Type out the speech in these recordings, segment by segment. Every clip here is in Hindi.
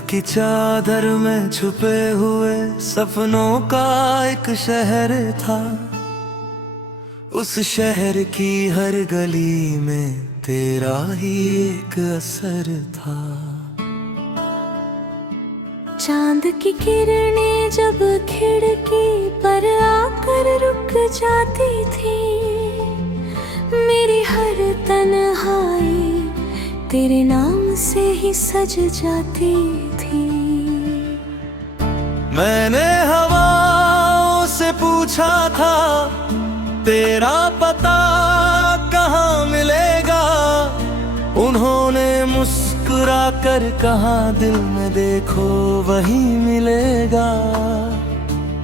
की चादर में छुपे हुए सपनों का एक शहर था। उस शहर की हर गली में तेरा ही एक असर था। चांद की किरणें जब खिड़की पर आकर रुक जाती थी, मेरी हर तन्हाई तेरे नाम से ही सज जाती थी। मैंने हवाओं से पूछा था तेरा पता कहाँ मिलेगा, उन्होंने मुस्कुरा कर कहा दिल में देखो वही मिलेगा।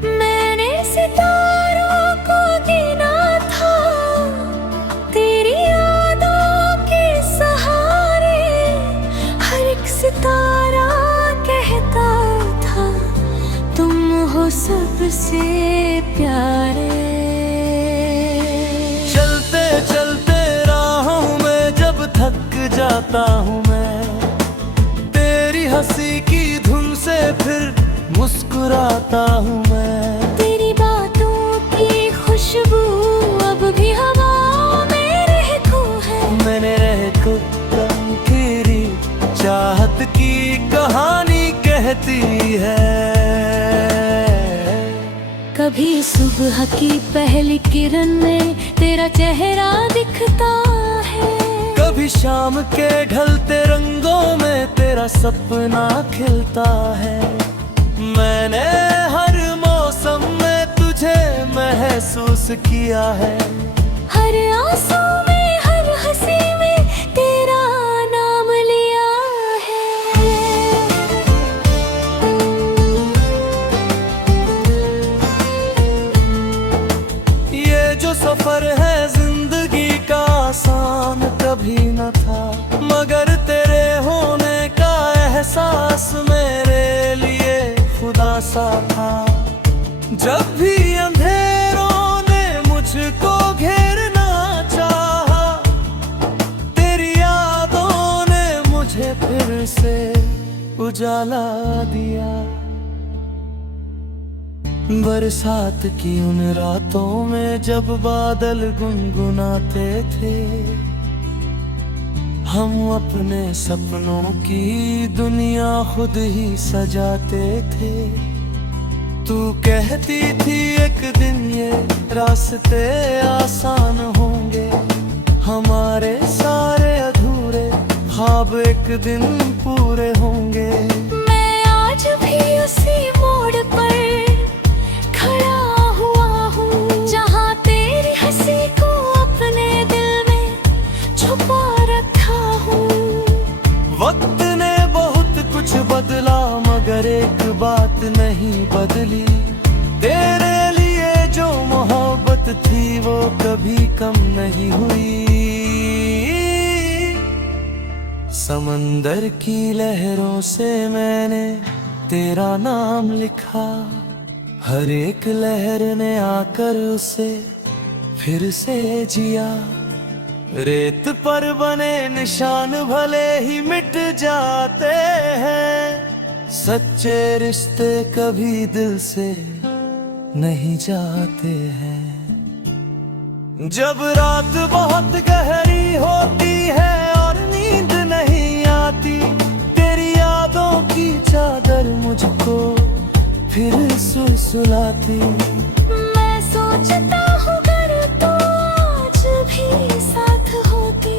मैंने सितारों को गिना था तेरी यादों के सहारे, हर एक सितारा कहता था तुम हो सबसे प्यारे। चलते चलते राहों में जब थक जाता हूँ मैं, तेरी हंसी की धुन से फिर मुस्कुराता हूँ मैं। तेरी बातों की खुशबू अब भी हवा में रहती है। मैंने रहको तेरी चाहत की कहानी कहती है। कभी सुबह की पहली किरण में तेरा चेहरा दिखता है, कभी शाम के ढलते रंगों में तेरा सपना खिलता है। मैंने हर मौसम में तुझे महसूस किया है, हर आंसू में हर हंसी में तेरा नाम लिया है। ये जो सफर है जिंदगी का आसान कभी न था, मगर तेरे होने का एहसास मेरे लिए खुदा सा था। जब भी अंधेरों ने मुझको घेरना चाहा, तेरी यादों ने मुझे फिर से उजाला दिया। बरसात की उन रातों में जब बादल गुनगुनाते थे, हम अपने सपनों की दुनिया खुद ही सजाते थे। तू कहती थी एक दिन ये रास्ते आसान होंगे, हमारे सारे अधूरे ख्वाब एक दिन पूरे होंगे। मैं आज भी उसी मोड़ पर खड़ा हुआ हूँ, जहाँ तेरी हंसी को अपने दिल में छुपा रखा हूँ। वक्त ने बहुत कुछ बदला मगर एक बात नहीं बदली, तेरे लिए जो मोहब्बत थी वो कभी कम नहीं हुई। समंदर की लहरों से मैंने तेरा नाम लिखा, हर एक लहर ने आकर उसे फिर से जिया। रेत पर बने निशान भले ही मिट जाते हैं, सच्चे रिश्ते कभी दिल से नहीं जाते हैं। जब रात बहुत गहरी होती है और नींद नहीं आती, तेरी यादों की चादर मुझको फिर सुलसुलाती। मैं सोचता हूँ अगर तू आज भी साथ होती,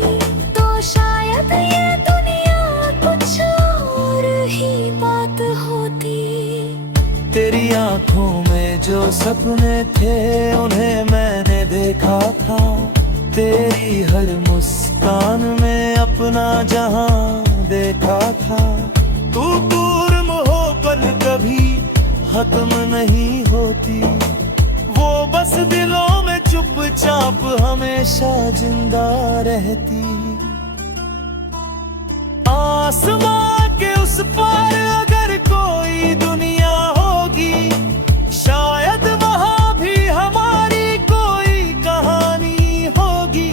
तो शायद ये दुनिया कुछ और ही बात होती। तेरी आंखों में जो सपने थे उन्हें मैंने देखा था, तेरी हर मुस्कान में अपना जहां देखा था। तू दूर मोहब्बत कभी खत्म नहीं होती, वो बस दिलों में चुपचाप हमेशा जिंदा रहती। आसमां के उस पार अगर कोई दुनिया होगी, शायद वहाँ भी हमारी कोई कहानी होगी।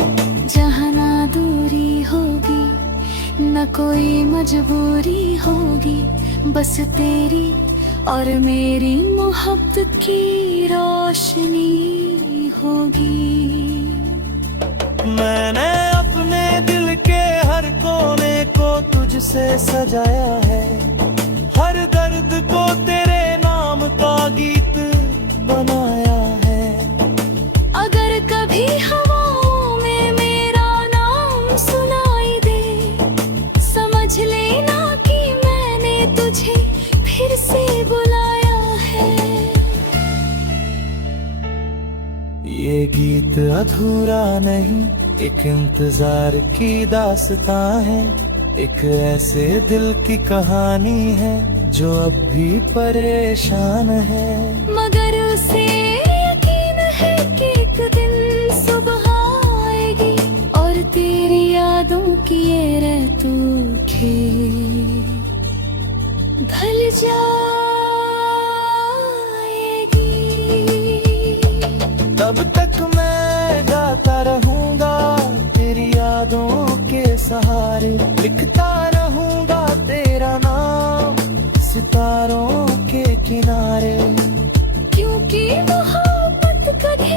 जहाँ ना दूरी होगी न कोई मजबूरी होगी, बस तेरी और मेरी मोहब्बत की रोशनी होगी। मैंने अपने दिल के हर कोने को तुझसे सजाया है, हर दर्द को तेरे नाम का गीत बनाया है। अगर कभी हवाओं में मेरा नाम सुनाई दे, समझ लेना कि मैंने तुझे फिर से बुलाया है। ये गीत अधूरा नहीं, एक इंतजार की दास्तां है, एक ऐसे दिल की कहानी है जो अब भी परेशान है। मगर उसे यकीन है कि एक दिन सुबह आएगी और तेरी यादों की ये रातों ढल जाएगी। तब तक मैं गाता रहूंगा तेरी यादों के सहारे, लिखता रहूंगा तेरा नाम सितारों के किनारे। क्योंकि मोहब्बत कभी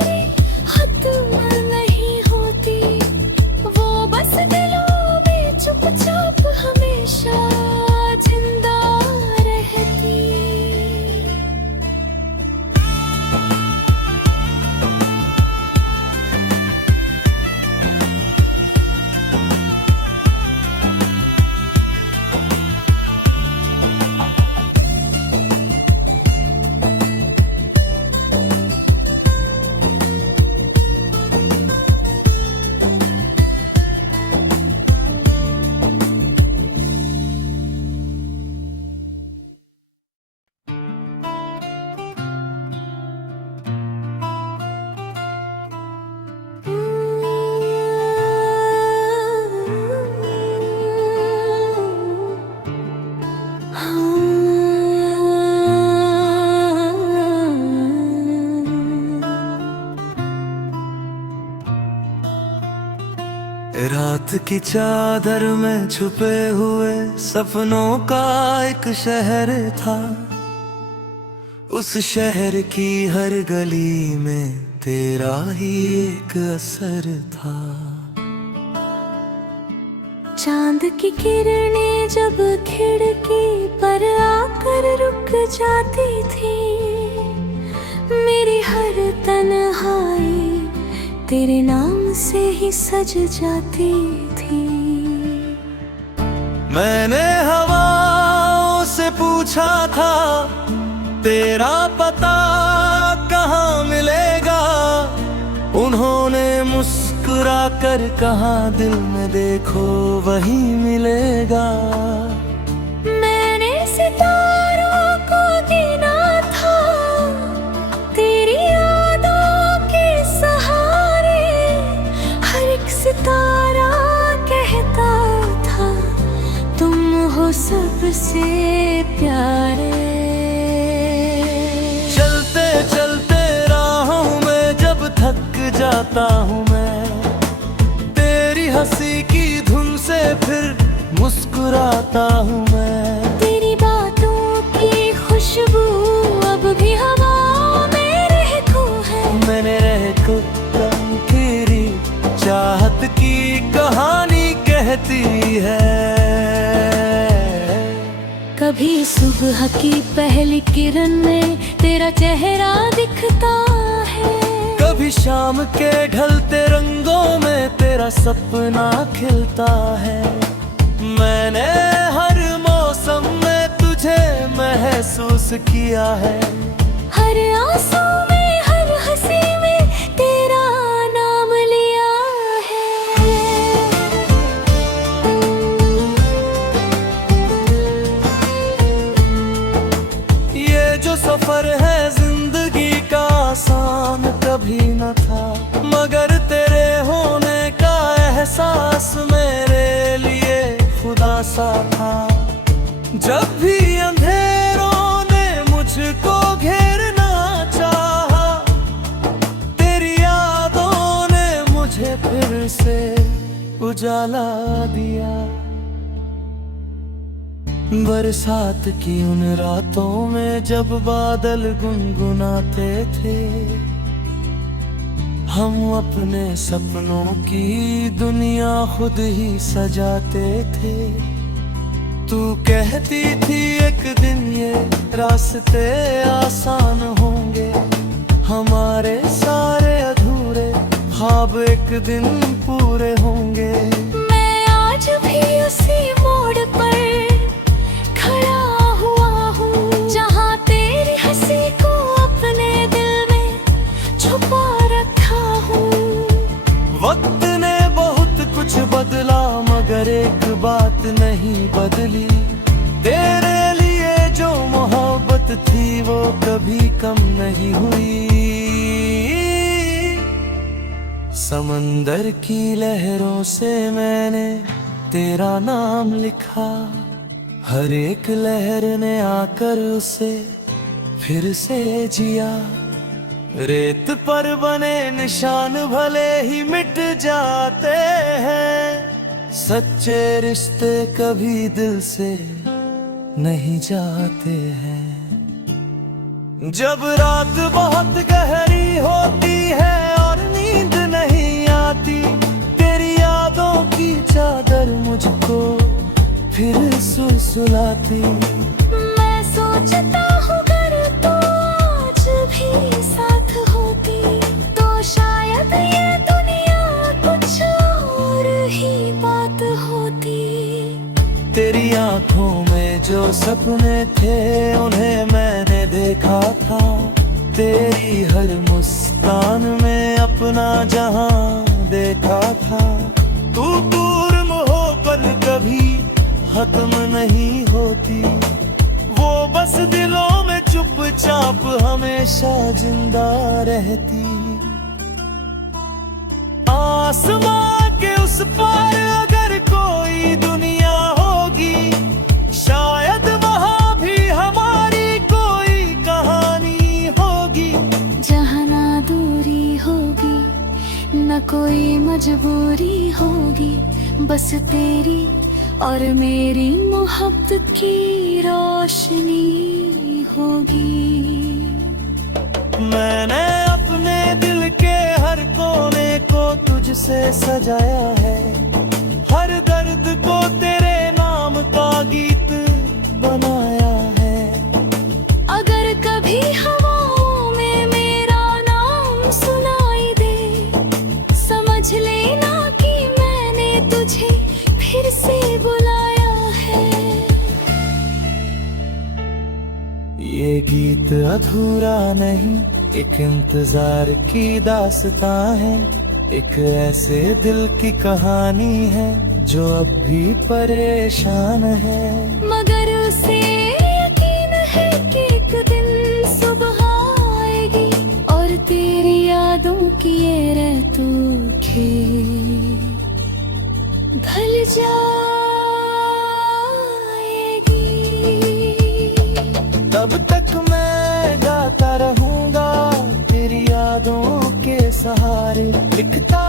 खत्म नहीं होती, वो बस दिलों में चुपचाप हमेशा जिंदा रहती। रात की चादर में छुपे हुए सपनों का एक शहर था, उस शहर की हर गली में तेरा ही एक असर था। चांद की किरणें जब खिड़की पर आकर रुक जाती थी, मेरी हर तन्हाई तेरे नाम से ही सज जाती थी। मैंने हवाओं से पूछा था तेरा पता कहाँ मिलेगा, उन्होंने मुस्कुरा कर कहा दिल में देखो वही मिलेगा। मैंने सितारों को गिना था तेरी यादों के सहारे, हर एक सितारा कहता था तुम हो सबसे प्यारे। चलते चलते राहों में जब थक जाता हूँ मैं, तेरी हंसी की धुन से फिर मुस्कुराता हूँ मैं। तेरी बातों की खुशबू अब भी हवा में रहती है, मैंने रहकर कम तेरी चाहत की कहानी कहती है। कभी सुबह की पहली किरण में तेरा चेहरा दिखता है, कभी शाम के ढलते रंगों में तेरा सपना खिलता है। मैंने हर मौसम में तुझे महसूस किया है, हर आंसू में हर हंसी में तेरा नाम लिया है। ये जो सफर है जिंदगी का आसान कभी न था, मगर तेरे होने का एहसास मेरे लिए खुदा सा था। जब भी अंधेरों ने मुझको घेरना चाहा, तेरी यादों ने मुझे फिर से उजाला दिया। बरसात की उन रातों में जब बादल गुनगुनाते थे, हम अपने सपनों की दुनिया खुद ही सजाते थे। तू कहती थी एक दिन ये रास्ते आसान होंगे, हमारे सारे अधूरे ख्वाब एक दिन पूरे होंगे। मैं आज भी उसी मोड़ पर खड़ा हुआ हूँ, जहाँ तेरी हंसी को अपने दिल में छुपा रखा हूँ। वक्त ने बहुत कुछ बदला मगर एक बात नहीं बदली, तेरे लिए जो मोहब्बत थी वो कभी कम नहीं हुई। समंदर की लहरों से मैंने तेरा नाम लिखा, हर एक लहर ने आकर उसे फिर से जिया। रेत पर बने निशान भले ही मिट जाते हैं, सच्चे रिश्ते कभी दिल से नहीं जाते हैं। जब रात बहुत गहरी होती है और नींद नहीं आती, तेरी यादों की चादर मुझको फिर सुलसुलाती। मैं सोचता हूँ अगर तू आज भी साथ होती, तो शायद ये दुनिया कुछ और ही बात होती। तेरी आंखों में जो सपने थे उन्हें मैंने देखा था, तेरी हर मुस्कान में अपना जहां देखा था। तू दूर मोहब्बत कभी खत्म नहीं होती, वो बस दिलों में चुपचाप हमेशा जिंदा रहती। आसमां के उस पार अगर कोई दुनिया होगी, शायद वहाँ भी हमारी कोई कहानी होगी। जहाँ ना दूरी होगी न कोई मजबूरी होगी, बस तेरी और मेरी मोहब्बत की रोशनी होगी। मैंने अपने दिल के हर कोने को तुझसे सजाया है, हर दर्द को तेरे नाम का गीत बनाया है। अगर कभी हवाओं में मेरा नाम सुनाई दे, समझ लेना कि मैंने तुझे फिर से बुलाया है। ये गीत अधूरा नहीं, एक इंतजार की दास्तां है, एक ऐसे दिल की कहानी है जो अब भी परेशान है। मगर उसे यकीन है कि एक दिन सुबह आएगी और तेरी यादों की ये रैतों खेल ढल जाएगी। तब तक मैं गाता रहूंगा तेरी यादों के सहारे, लिखता